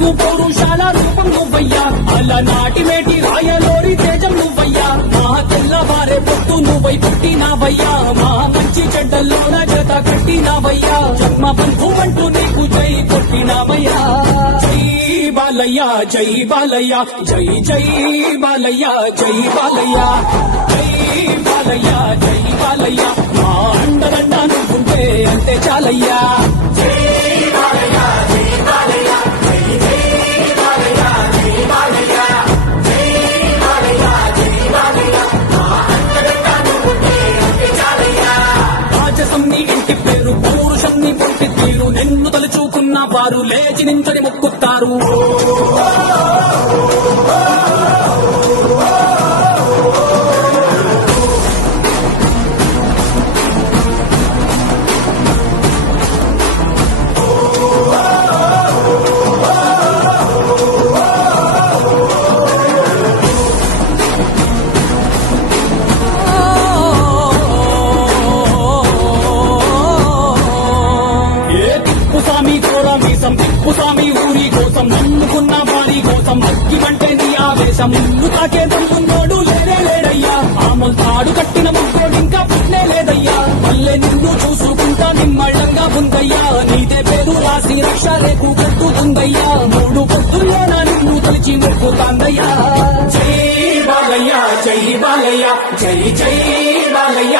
తెలుగు పౌరుషాల రూపం నువ్వయ్యా, అలనాటి మేటి రాయలోరి తేజం నువ్వయ్యా, మా తెల్లవారే పొత్తు నువ్వై పుట్టినావయ్యా, మా మంచి చెడ్డల్లోన జత కట్టినావయ్యా, జన్మ బంధువంటూ నీకు జై కొట్టినావయ్యా. జై బాలయ్య జై బాలయ్య జై జై బాలయ్య జై బాలయ్య, జై బాలయ్య జై బాలయ్య, మా అండదండ నువ్వుంటే అంతే చాలయ్యా. జై బాలయ్య జై బాలయ్య జై జై బాలయ్య జై బాలయ్య, జై బాలయ్య జై బాలయ్య, మా అండదండ నువ్వుంటే అంతే చాలయ్యా. రాజసం నీ ఇంటి పేరు, పౌరుషం నీ పుట్టి తీరు, నిన్ను తలుచుకున్న వారు లేచి నించని మొక్కుతారు. తిప్పుస్వామి ఊరి కోసం, నమ్ముకున్న వారి కోసం, అగ్గిమంటే నీ ఆవేశం, నిన్ను తాకే దమ్మున్నోడు లేనే లేడయ్యా, ఆమె తాడు కట్టిన ముక్కోడు ఇంకా పుట్టే లేదయ్యా, మళ్ళీ నిన్ను చూసుకుంటా నిమ్మళ్ళంగా ఉందయ్యా, నీదే పేరు రాసి రక్ష రేపు కట్టుతుందయ్యా, మూడు పొద్దుల్లోన నిన్ను తలిచి మొక్కుతాందయ్యా. జై బాలయ్య జై బాలయ్య జై జై బాలయ్య.